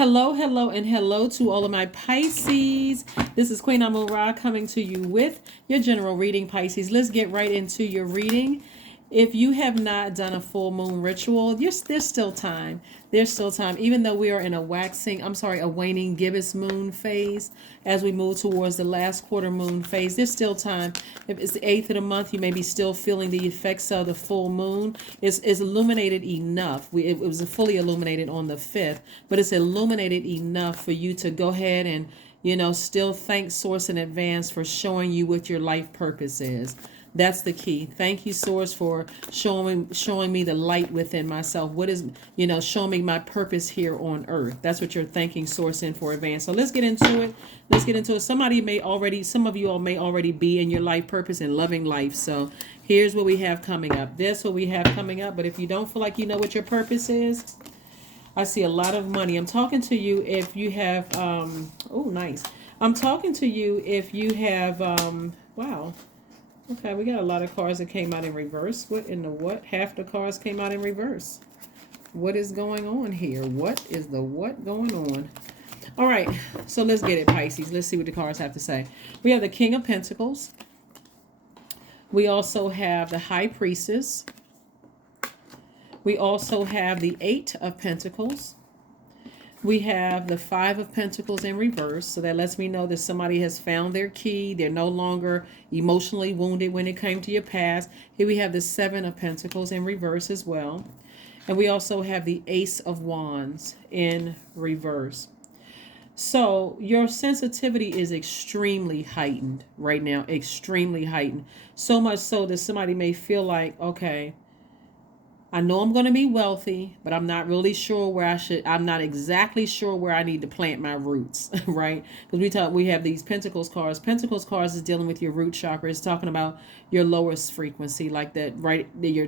Hello, hello, and hello to all of my Pisces. This is Queen Amun Ra coming to you with your general reading, Pisces. Let's get right into your reading. If you have not done a full moon ritual, there's still time. There's still time. Even though we are in a a waning gibbous moon phase, as we move towards the last quarter moon phase, there's still time. If it's the 8th of the month, you may be still feeling the effects of the full moon. It's illuminated enough. It was fully illuminated on the 5th, but it's illuminated enough for you to go ahead and, still thank Source in advance for showing you what your life purpose is. That's the key. Thank you, Source, for showing me the light within myself. What is, showing me my purpose here on earth. That's what you're thanking Source in for advance. So let's get into it. Some of you all may already be in your life purpose and loving life. So here's what we have coming up. That's what we have coming up. But if you don't feel like you know what your purpose is, I see a lot of money. I'm talking to you if you have, oh, nice. I'm talking to you if you have, wow. Okay, we got a lot of cards that came out in reverse. What in the what? Half the cards came out in reverse. What is going on here? What is the what going on? All right, so let's get it, Pisces. Let's see what the cards have to say. We have the King of Pentacles. We also have the High Priestess. We also have the Eight of Pentacles. We have the Five of Pentacles in reverse. So that lets me know that somebody has found their key. They're no longer emotionally wounded when it came to your past. Here we have the Seven of Pentacles in reverse as well. And we also have the Ace of Wands in reverse. So your sensitivity is extremely heightened right now. Extremely heightened. So much so that somebody may feel like, okay, I know I'm going to be wealthy, but I'm not really sure I'm not exactly sure where I need to plant my roots, right? Because we have these Pentacles cards. Pentacles cards is dealing with your root chakra. It's talking about your lowest frequency, like that, right? Your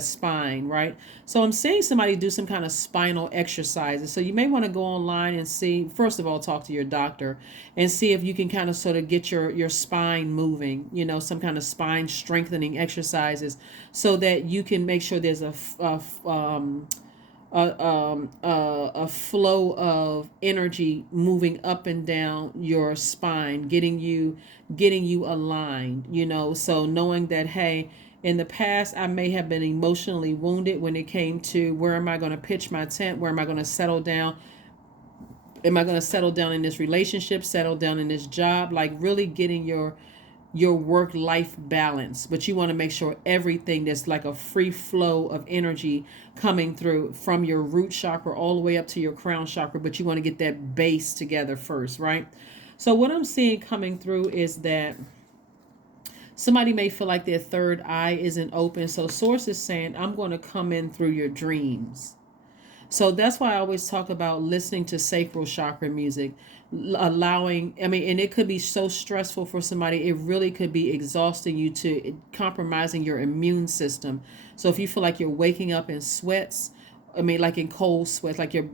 spine, right? So I'm seeing somebody do some kind of spinal exercises. So you may want to go online and see, first of all, talk to your doctor and see if you can kind of sort of get your spine moving, some kind of spine strengthening exercises so that you can make sure there's a flow of energy moving up and down your spine, getting you aligned, so knowing that, hey, in the past I may have been emotionally wounded when it came to where am I going to pitch my tent, where am I going to settle down, am I going to settle down in this relationship, settle down in this job, like really getting your work-life balance. But you want to make sure everything that's like a free flow of energy coming through from your root chakra all the way up to your crown chakra. But you want to get that base together first, right? So what I'm seeing coming through is that somebody may feel like their third eye isn't open. So Source is saying, I'm going to come in through your dreams. So that's why I always talk about listening to sacral chakra music, and it could be so stressful for somebody. It really could be exhausting you to compromising your immune system. So if you feel like you're waking up in sweats, like in cold sweats, like your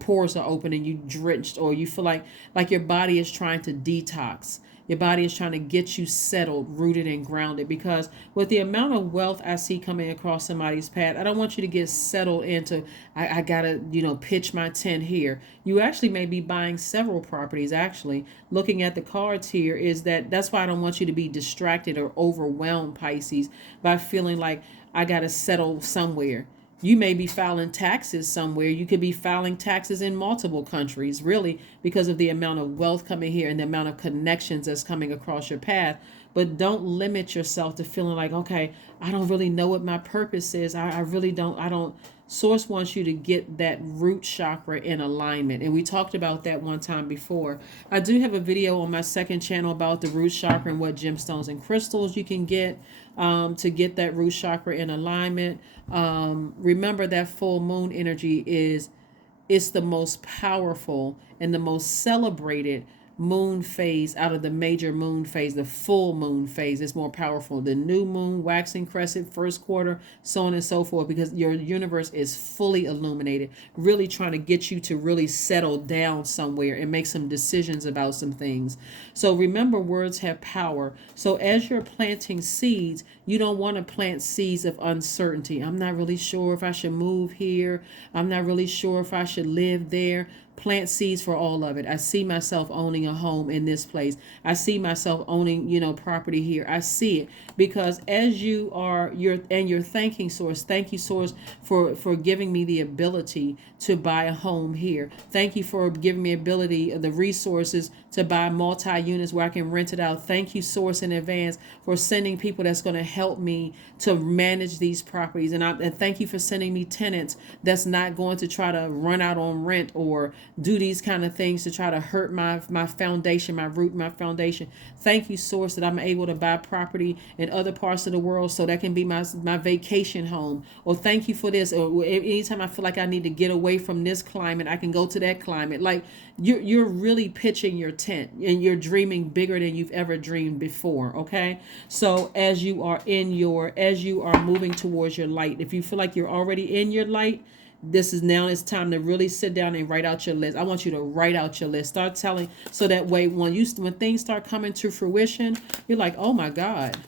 pores are open and you drenched, or you feel like your body is trying to detox. Your body is trying to get you settled, rooted, and grounded. Because with the amount of wealth I see coming across somebody's path, I don't want you to get settled into, I gotta, pitch my tent here. You actually may be buying several properties. Actually, looking at the cards here that's why I don't want you to be distracted or overwhelmed, Pisces, by feeling like I gotta settle somewhere. You may be filing taxes somewhere. You could be filing taxes in multiple countries, really, because of the amount of wealth coming here and the amount of connections that's coming across your path. But don't limit yourself to feeling like, okay, I don't really know what my purpose is. I really don't. Source wants you to get that root chakra in alignment. And we talked about that one time before. I do have a video on my second channel about the root chakra and what gemstones and crystals you can get to get that root chakra in alignment. Remember that full moon energy it's the most powerful and the most celebrated moon phase out of the major moon phase. The full moon phase is more powerful. The new moon, waxing crescent, first quarter, so on and so forth, because your universe is fully illuminated, really trying to get you to really settle down somewhere and make some decisions about some things. So remember, words have power. So as you're planting seeds, you don't want to plant seeds of uncertainty. I'm not really sure if I should move here. I'm not really sure if I should live there. plant seeds for all of it. I see myself owning a home in this place. I see myself owning, property here. I see it because as you're thanking source. Thank you, source, for giving me the ability to buy a home here. Thank you for giving me ability, the resources to buy multi-units where I can rent it out. Thank you, source, in advance for sending people that's going to help me to manage these properties. And thank you for sending me tenants that's not going to try to run out on rent or do these kind of things to try to hurt my foundation, my root, my foundation. Thank you, source, that I'm able to buy property in other parts of the world so that can be my vacation home. Or thank you for this. Or anytime I feel like I need to get away from this climate, I can go to that climate. Like you're really pitching your tent and you're dreaming bigger than you've ever dreamed before. Okay. So as you are moving towards your light, if you feel like you're already in your light, it's time to really sit down and write out your list. I want you to write out your list. Start telling, so that way when things start coming to fruition, you're like, oh my God,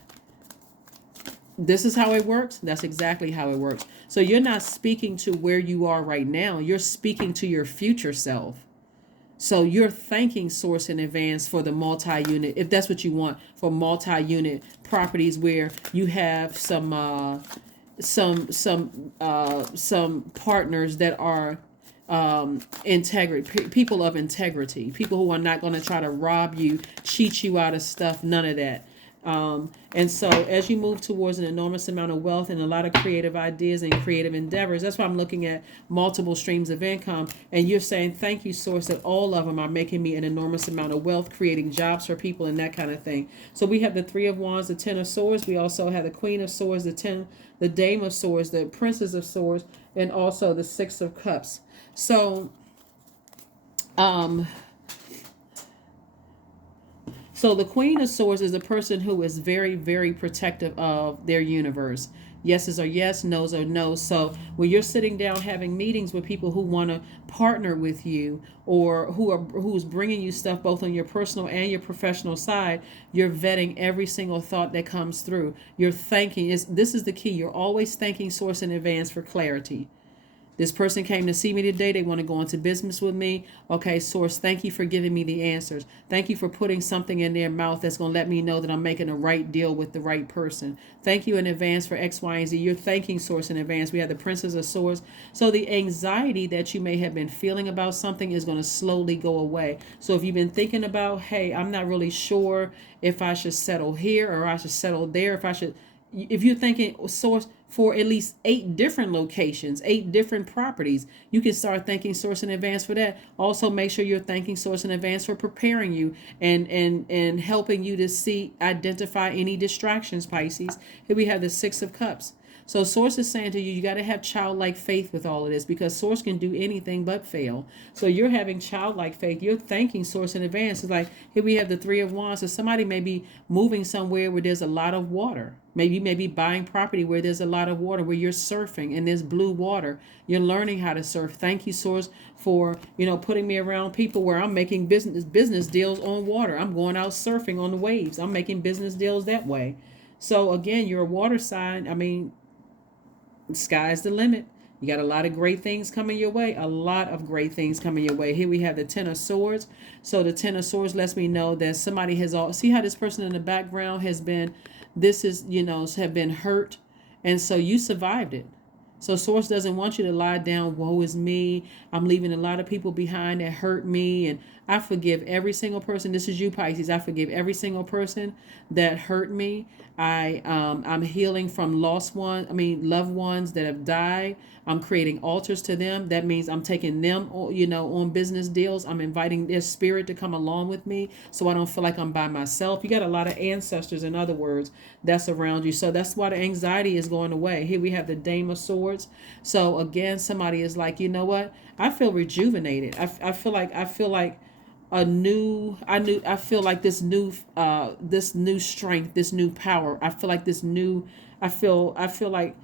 this is how it works. That's exactly how it works. So you're not speaking to where you are right now. You're speaking to your future self. So you're thanking source in advance for the multi-unit, if that's what you want, for multi-unit properties where you have some partners that are people of integrity, people who are not going to try to rob you, cheat you out of stuff, none of that. And so as you move towards an enormous amount of wealth and a lot of creative ideas and creative endeavors, that's why I'm looking at multiple streams of income. And you're saying, thank you, source, that all of them are making me an enormous amount of wealth, creating jobs for people and that kind of thing. So we have the 3 of Wands, the 10 of Swords. We also have the Queen of Swords, the Dame of Swords, the Princess of Swords, and also the 6 of Cups. So, So the Queen of Swords is a person who is very, very protective of their universe. Yeses are yes, nos are no. So when you're sitting down having meetings with people who want to partner with you or who's bringing you stuff both on your personal and your professional side, you're vetting every single thought that comes through. You're thanking. This is the key. You're always thanking source in advance for clarity. This person came to see me today. They want to go into business with me. Okay, source, thank you for giving me the answers. Thank you for putting something in their mouth that's going to let me know that I'm making the right deal with the right person. Thank you in advance for X, Y, and Z. You're thanking source in advance. We have the Princess of Swords. So the anxiety that you may have been feeling about something is going to slowly go away. So if you've been thinking about, hey, I'm not really sure if I should settle here or I should settle there, if you're thinking source for at least 8 different locations, 8 different properties, you can start thanking source in advance for that. Also make sure you're thanking source in advance for preparing you and helping you to identify any distractions, Pisces. Here we have the 6 of Cups. So source is saying to you, you got to have childlike faith with all of this because source can do anything but fail. So you're having childlike faith. You're thanking source in advance. It's like, here we have the 3 of Wands. So somebody may be moving somewhere where there's a lot of water. Maybe you may be buying property where there's a lot of water, where you're surfing and there's blue water. You're learning how to surf. Thank you, source, for, putting me around people where I'm making business deals on water. I'm going out surfing on the waves. I'm making business deals that way. So again, you're a water sign. I mean, sky's the limit. You got a lot of great things coming your way. A lot of great things coming your way. Here we have the 10 of Swords. So the 10 of Swords lets me know that somebody see how this person in the background have been hurt. And so you survived it. So source doesn't want you to lie down, woe is me. I'm leaving a lot of people behind that hurt me. And I forgive every single person. This is you, Pisces. I forgive every single person that hurt me. I'm healing from loved ones that have died. I'm creating altars to them. That means I'm taking them, on business deals. I'm inviting their spirit to come along with me so I don't feel like I'm by myself. You got a lot of ancestors, in other words, that's around you. So that's why the anxiety is going away. Here we have the Dame of Swords. So again, somebody is like, you know what? I feel rejuvenated. I feel like I feel like this new strength, this new power. I feel like I feel like,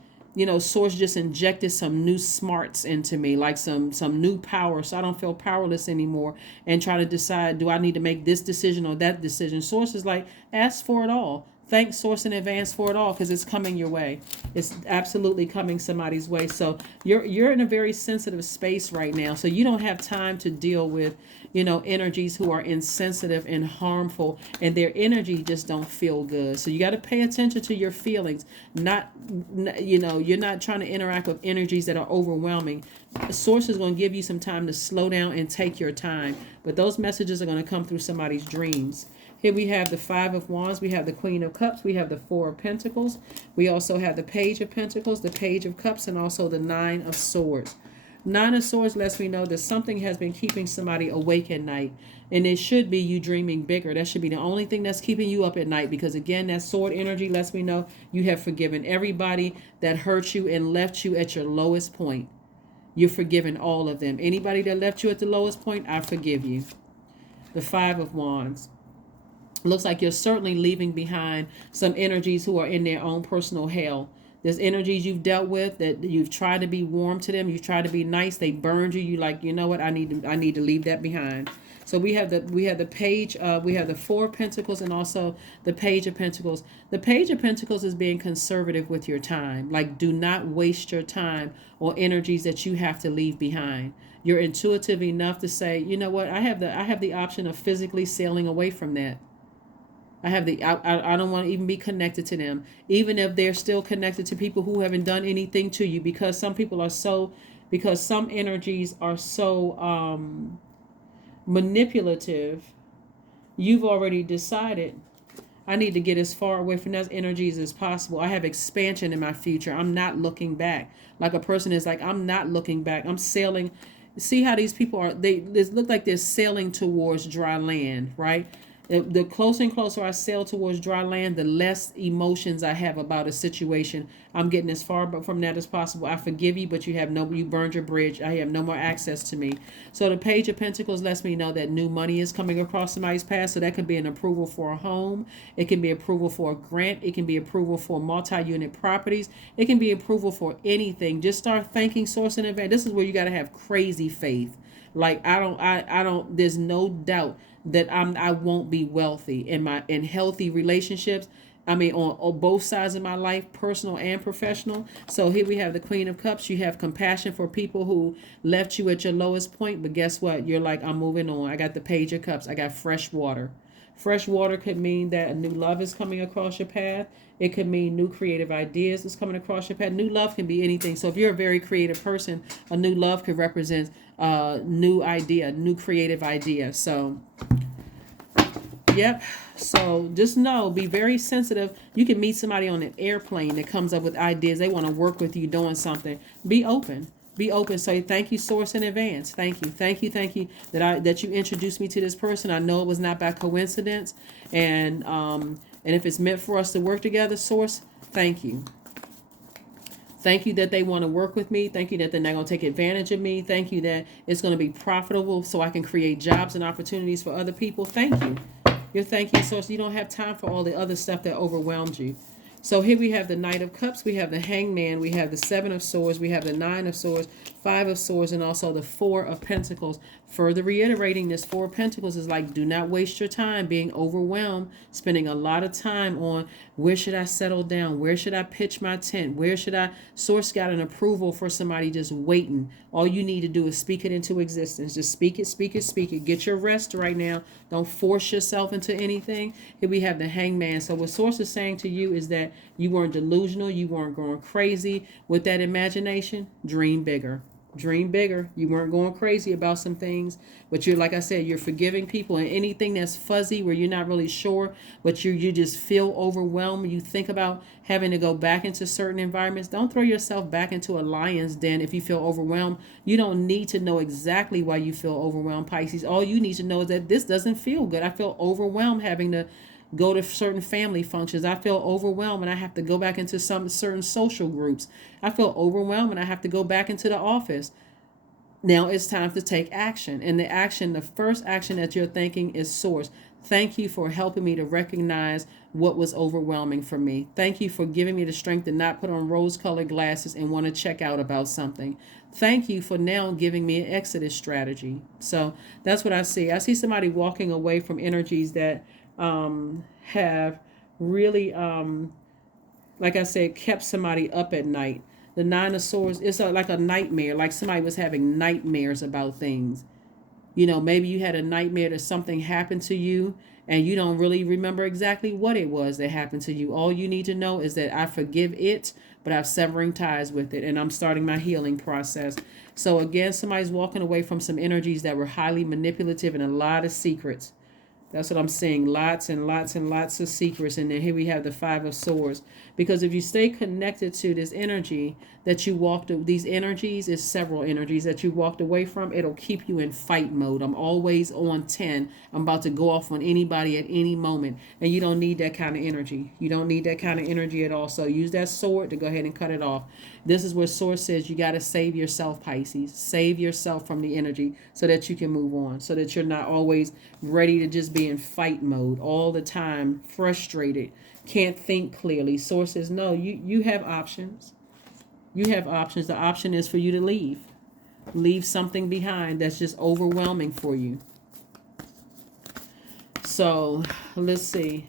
source just injected some new smarts into me, like some new power. So I don't feel powerless anymore and try to decide, do I need to make this decision or that decision? Source is like, ask for it all. thank source in advance for it all, because it's coming your way. It's absolutely coming somebody's way. So you're in a very sensitive space right now. So you don't have time to deal with, energies who are insensitive and harmful, and their energy just don't feel good. So you got to pay attention to your feelings. You're not trying to interact with energies that are overwhelming. Source is going to give you some time to slow down and take your time. But those messages are going to come through somebody's dreams. Here we have the Five of Wands, we have the Queen of Cups, we have the Four of Pentacles. We also have the Page of Pentacles, the Page of Cups, and also the Nine of Swords. Nine of Swords lets me know that something has been keeping somebody awake at night. And it should be you dreaming bigger. That should be the only thing that's keeping you up at night. Because again, that sword energy lets me know you have forgiven everybody that hurt you and left you at your lowest point. You're forgiven all of them. Anybody that left you at the lowest point, I forgive you. The Five of Wands. Looks like you're certainly leaving behind some energies who are in their own personal hell. There's energies you've dealt with that you've tried to be warm to them. You've tried to be nice. They burned you. You like, you know what? I need to leave that behind. So we have the page. We have the Four of Pentacles and also the Page of Pentacles. The Page of Pentacles is being conservative with your time. Like, do not waste your time on energies that you have to leave behind. You're intuitive enough to say, you know what? I have the option of physically sailing away from that. I don't want to even be connected to them, even if they're still connected to people who haven't done anything to you, because some energies are so manipulative. You've already decided, I need to get as far away from those energies as possible. I have expansion in my future. I'm not looking back. Like a person is like, I'm not looking back. I'm sailing. See how these people are, they look like they're sailing towards dry land, right? The closer and closer I sail towards dry land, the less emotions I have about a situation. I'm getting as far from that as possible. I forgive you, but you burned your bridge. I have no more access to me. So the Page of Pentacles lets me know that new money is coming across somebody's path. So that could be an approval for a home. It can be approval for a grant. It can be approval for multi-unit properties. It can be approval for anything. Just start thanking source in advance. This is where you got to have crazy faith. Like, there's no doubt that I won't be wealthy in healthy relationships. I mean, on both sides of my life, personal and professional. So here we have the Queen of Cups. You have compassion for people who left you at your lowest point. But guess what? You're like, I'm moving on. I got the Page of Cups. I got fresh water. Fresh water could mean that a new love is coming across your path. It could mean new creative ideas is coming across your path. New love can be anything. So if you're a very creative person, a new love could represent a new idea, new creative idea. So, yep. So just know, be very sensitive. You can meet somebody on an airplane that comes up with ideas. They want to work with you doing something. Be open. Be open. Say thank you, source, in advance. Thank you, thank you, thank you that you introduced me to this person. I know it was not by coincidence, and if it's meant for us to work together, source, thank you. Thank you that they want to work with me. Thank you that they're not going to take advantage of me. Thank you that it's going to be profitable so I can create jobs and opportunities for other people. Thank you. You're thanking source. You don't have time for all the other stuff that overwhelmed you. So here we have the Knight of Cups, we have the Hangman, we have the Seven of Swords, we have the Nine of Swords, Five of Swords, and also the Four of Pentacles. Further reiterating, this Four of Pentacles is like, do not waste your time being overwhelmed, spending a lot of time on where should I settle down, where should I pitch my tent, where should I, source got an approval for somebody just waiting. All you need to do is speak it into existence. Just speak it, speak it, speak it. Get your rest right now. Don't force yourself into anything. Here we have the Hangman. So what source is saying to you is that you weren't delusional. You weren't going crazy with that imagination. Dream bigger. Dream bigger. You weren't going crazy about some things, but you're, like I said, you're forgiving people, and anything that's fuzzy where you're not really sure, but you just feel overwhelmed. You think about having to go back into certain environments. Don't throw yourself back into a lion's den if you feel overwhelmed. You don't need to know exactly why you feel overwhelmed, Pisces. All you need to know is that this doesn't feel good. I feel overwhelmed having to go to certain family functions. I feel overwhelmed and I have to go back into some certain social groups. I feel overwhelmed and I have to go back into the office. Now it's time to take action. And the first action that you're thinking is source. Thank you for helping me to recognize what was overwhelming for me. Thank you for giving me the strength to not put on rose-colored glasses and want to check out about something. Thank you for now giving me an exodus strategy. So that's what I see. I see somebody walking away from energies that have really, like I said, kept somebody up at night. The Nine of Swords, it's like a nightmare, like somebody was having nightmares about things. Maybe you had a nightmare that something happened to you and you don't really remember exactly what it was that happened to you. All you need to know is that I forgive it, but I'm severing ties with it and I'm starting my healing process. So again, somebody's walking away from some energies that were highly manipulative and a lot of secrets. That's what I'm saying. Lots and lots and lots of secrets. And then here we have the Five of Swords. Because if you stay connected to this energy that you these energies is several energies that you walked away from, it'll keep you in fight mode. I'm always on 10. I'm about to go off on anybody at any moment. And you don't need that kind of energy. You don't need that kind of energy at all. So use that sword to go ahead and cut it off. This is where Source says you got to save yourself, Pisces. Save yourself from the energy so that you can move on. So that you're not always ready to just be in fight mode all the time, frustrated, can't think clearly. Source says, no, you have options. You have options. The option is for you to leave. Leave something behind that's just overwhelming for you. So let's see.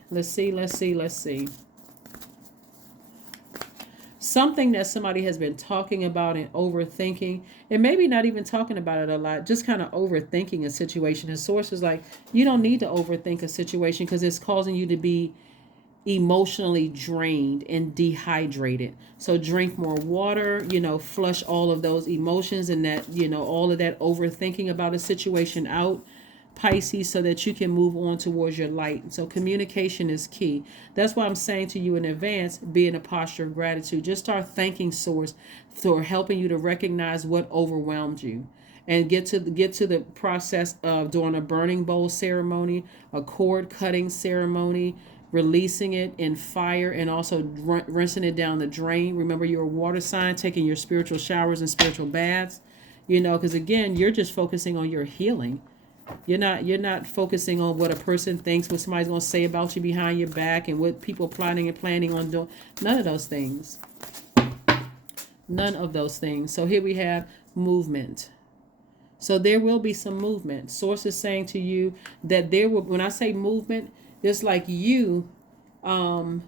Something that somebody has been talking about and overthinking, and maybe not even talking about it a lot, just kind of overthinking a situation. And Source is like, you don't need to overthink a situation because it's causing you to be emotionally drained and dehydrated. So drink more water, flush all of those emotions and that, all of that overthinking about a situation out, Pisces, so that you can move on towards your light. So communication is key. That's why I'm saying to you in advance, be in a posture of gratitude. Just start thanking Source for helping you to recognize what overwhelmed you. And get to the process of doing a burning bowl ceremony, a cord cutting ceremony, releasing it in fire, and also rinsing it down the drain. Remember, you're a water sign, taking your spiritual showers and spiritual baths, because again, you're just focusing on your healing. You're not focusing on what a person thinks, what somebody's going to say about you behind your back, and what people plotting and planning on doing. None of those things. None of those things. So here we have movement. So there will be some movement. Source is saying to you that there will, when I say movement, it's like you, possibly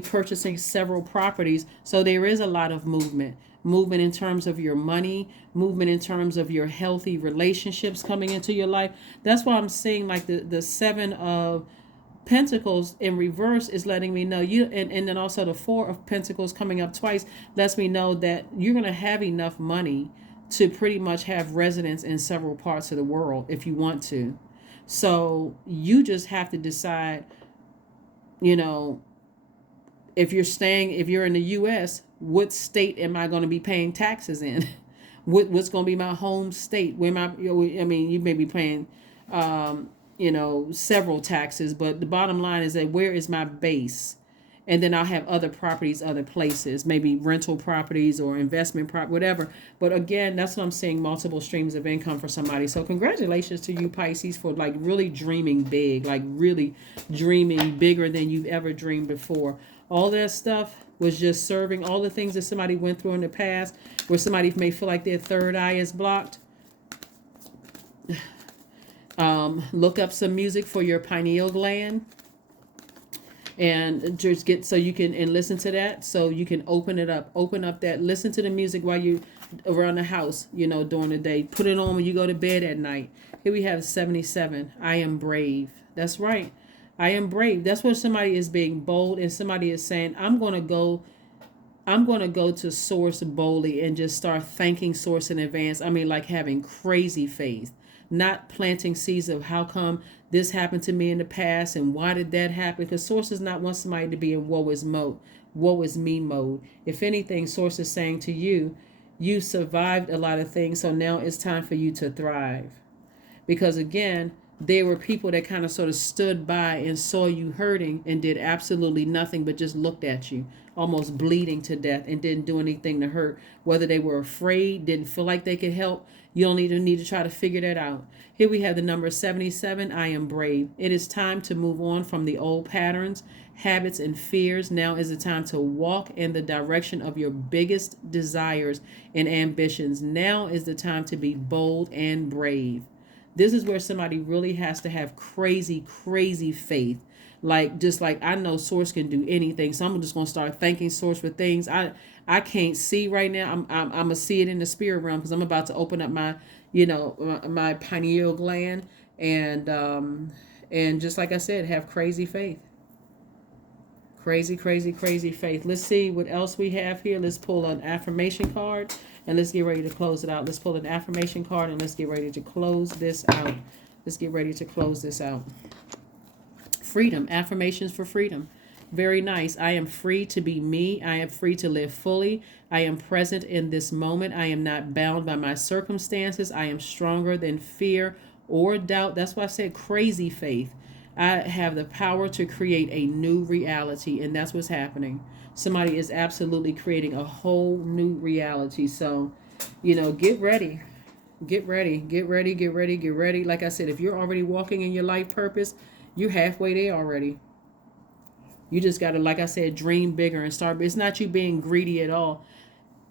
purchasing several properties. So there is a lot of movement. Movement in terms of your money, movement in terms of your healthy relationships coming into your life. That's why I'm saying like the Seven of Pentacles in reverse is letting me know and then also the Four of Pentacles coming up twice lets me know that you're going to have enough money to pretty much have residence in several parts of the world if you want to. So you just have to decide, if you're in the U.S., what state am I going to be paying taxes in? What's going to be my home state? Where you may be paying, several taxes, but the bottom line is that where is my base? And then I'll have other properties, other places, maybe rental properties or investment property, whatever. But again, that's what I'm saying, multiple streams of income for somebody. So congratulations to you, Pisces, for like really dreaming big, like really dreaming bigger than you've ever dreamed before. All that stuff was just serving all the things that somebody went through in the past where somebody may feel like their third eye is blocked. Look up some music for your pineal gland. And just get so you can and listen to that so you can open up that, listen to the music while you around the house, during the day. Put it on when you go to bed at night. Here we have 77. I am brave. That's right. I am brave. That's where somebody is being bold and somebody is saying, I'm going to go to Source boldly and just start thanking Source in advance. I mean, like having crazy faith, not planting seeds of how come this happened to me in the past and why did that happen? Because Source does not want somebody to be in woe is me mode. If anything, Source is saying to you, you survived a lot of things, so now it's time for you to thrive. Because again, there were people that kind of sort of stood by and saw you hurting and did absolutely nothing but just looked at you, almost bleeding to death, and didn't do anything to hurt. Whether they were afraid, didn't feel like they could help, you don't need to try to figure that out. Here we have the number 77. I am brave. It is time to move on from the old patterns, habits, and fears. Now is the time to walk in the direction of your biggest desires and ambitions. Now is the time to be bold and brave. This is where somebody really has to have crazy, crazy faith. Like, just like I know Source can do anything, so I'm just gonna start thanking Source for things I can't see right now. I'm gonna see it in the spirit realm because I'm about to open up my, my pineal gland, and just like I said, have crazy faith. Crazy, crazy, crazy faith. Let's see what else we have here. Let's pull an affirmation card and let's get ready to close it out. Let's pull an affirmation card and let's get ready to close this out. Let's get ready to close this out. Freedom. Affirmations for freedom. Very nice. I am free to be me. I am free to live fully. I am present in this moment. I am not bound by my circumstances. I am stronger than fear or doubt. That's why I said crazy faith. I have the power to create a new reality, and that's what's happening. Somebody is absolutely creating a whole new reality. So, get ready. Get ready. Get ready. Get ready. Get ready. Like I said, if you're already walking in your life purpose, you're halfway there already. You just got to, like I said, dream bigger and start. It's not you being greedy at all.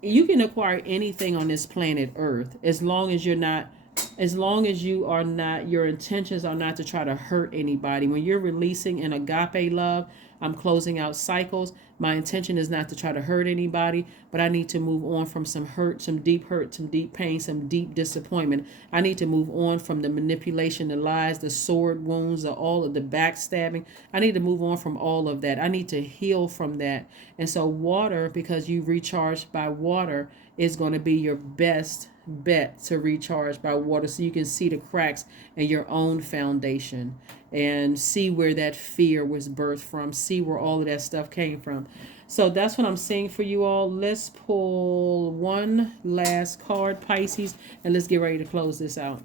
You can acquire anything on this planet Earth as long as you're not, as long as you are not, your intentions are not to try to hurt anybody. When you're releasing an agape love, I'm closing out cycles. My intention is not to try to hurt anybody, but I need to move on from some hurt, some deep pain, some deep disappointment. I need to move on from the manipulation, the lies, the sword wounds, all of the backstabbing. I need to move on from all of that. I need to heal from that. And so water, because you recharge by water, is going to be your best bet to recharge by water, so you can see the cracks in your own foundation and see where that fear was birthed from, see where all of that stuff came from. So that's what I'm seeing for you all. Let's pull one last card, Pisces, and let's get ready to close this out.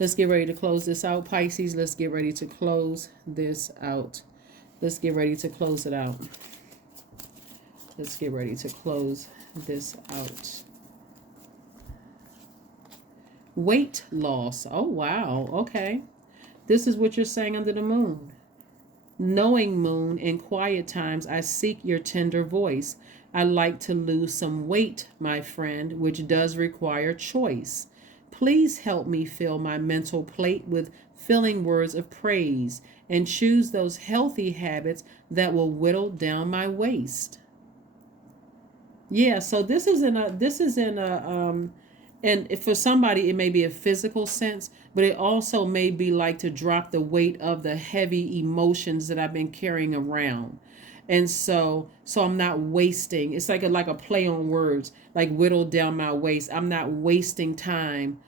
Let's get ready to close this out, Pisces. Let's get ready to close this out. Let's get ready to close it out. Let's get ready to close this out. Weight loss. Oh, wow. Okay. This is what you're saying under the moon. Knowing moon, in quiet times, I seek your tender voice. I like to lose some weight, my friend, which does require choice. Please help me fill my mental plate with filling words of praise and choose those healthy habits that will whittle down my waist. Yeah, so this is in a and for somebody it may be a physical sense, but it also may be like to drop the weight of the heavy emotions that I've been carrying around. And so I'm not wasting. It's like a play on words, like whittle down my waist. I'm not wasting time,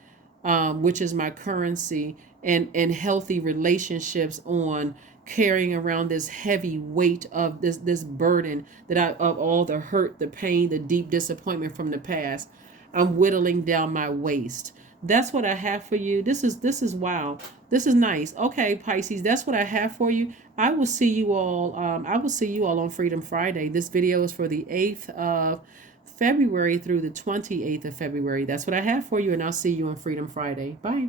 which is my currency, and healthy relationships on carrying around this heavy weight of this burden that I of all the hurt, the pain, the deep disappointment from the past. I'm whittling down my waist. That's what I have for you. This is wow. This is nice. Okay, Pisces, that's what I have for you. I will see you all. I will see you all on Freedom Friday. This video is for the 8th of February through the 28th of February. That's what I have for you, and I'll see you on Freedom Friday. Bye.